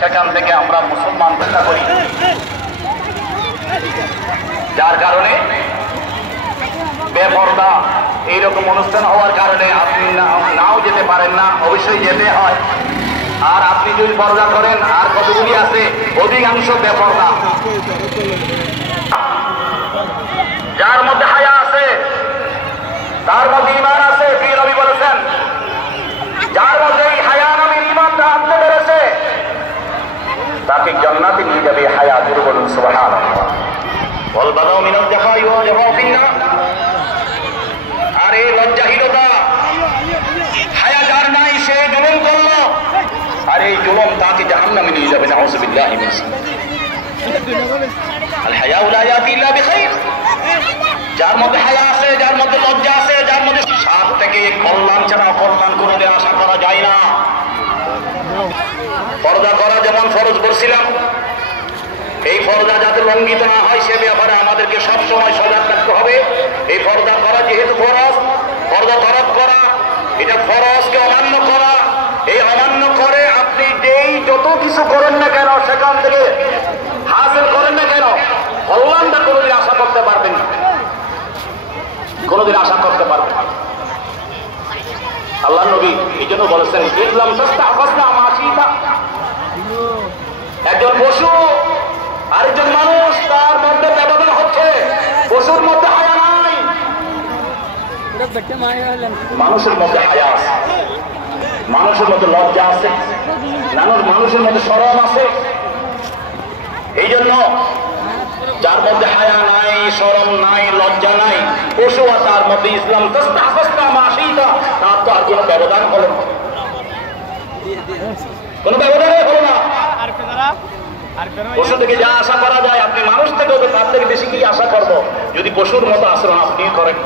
সেখান থেকে আমরা মুসলমান চেষ্টা করি, যার কারণে বেপরদা এইরকম অনুষ্ঠান হওয়ার কারণে আপনি নাও যেতে পারেন না, অবশ্যই যেতে হয়। আর আপনি যদি পর্দা করেন, আর কতগুলি আছে অধিকাংশ বেপরদা। যার মধ্যে হায়া আছে তার মধ্যে ঈমান আছে। প্রিয় নবী বলেছেন, যার মধ্যে এই হায়া নামের ঈমানটা আনতে পেরেছে তাকে জান্নাতে নিয়ে যাবে। হায়া, জোরে বলুন সুবহানাল্লাহ। ওয়াল বাদাউ মিনাল জাফাই ওয়াল জাফাউ ফিন্নার। আর এই লজ্জাহীনতা, হায়া যার নাই সে জুলুম করলো, আর এই জুলুম তাকে জাহান্নামে নিয়ে যাবে। নাউযুবিল্লাহি মিন যালিক। আল হায়াউ লা ইয়াতি ইল্লা বিখাইর। যার মধ্যে হায়া আছে, যার মধ্যে লজ্জা আছে, যার মধ্যে সাত থেকে কল্যাণ ছাড়া কল্যাণ কোনোদিন আশা করা যায় না। পর্দা করা যেমন ফরজ করছিলাম, এই পর্দা যাতে লঙ্ঘিত না হয় সে ব্যাপারে আমাদেরকে সবসময় সজাগ থাকতে হবে। এই পর্দা করা যেহেতু ফরজ, পর্দা তরক করা এটা ফরজকে অমান্য করা। এই অমান্য করে আপনি যেই যত কিছু করেন না কেন, সেখান থেকে হাসিল করেন না কেন, কল্যাণটা কোনোদিন আশা করতে পারবেন না, কোনোদিন আশা করতে পারবেন না। আল্লাহ নবী এই জন্য বলেছেন, ইসলাম একজন পশু আরেকজন মানুষ, তার মধ্যে ব্যবধান হচ্ছে। পশুর মধ্যে হায়া নাই, মানুষের মধ্যে হায়া আছে, মানুষের মধ্যে লজ্জা আছে, মানুষের মধ্যে শরম আছে। এই জন্য যার মধ্যে হায়া নাই, শরম নাই, লজ্জা নাই, পশু আর তার মধ্যে ইসলাম তার তো আর কোনো ব্যবধান হলো না, কোনো ব্যবধানই হলো না। পশু থেকে যা আশা করা যায় আপনি মানুষ থেকে তার থেকে বেশি কি আশা করবো, যদি পশুর মতো আচরণ আপনি করেন।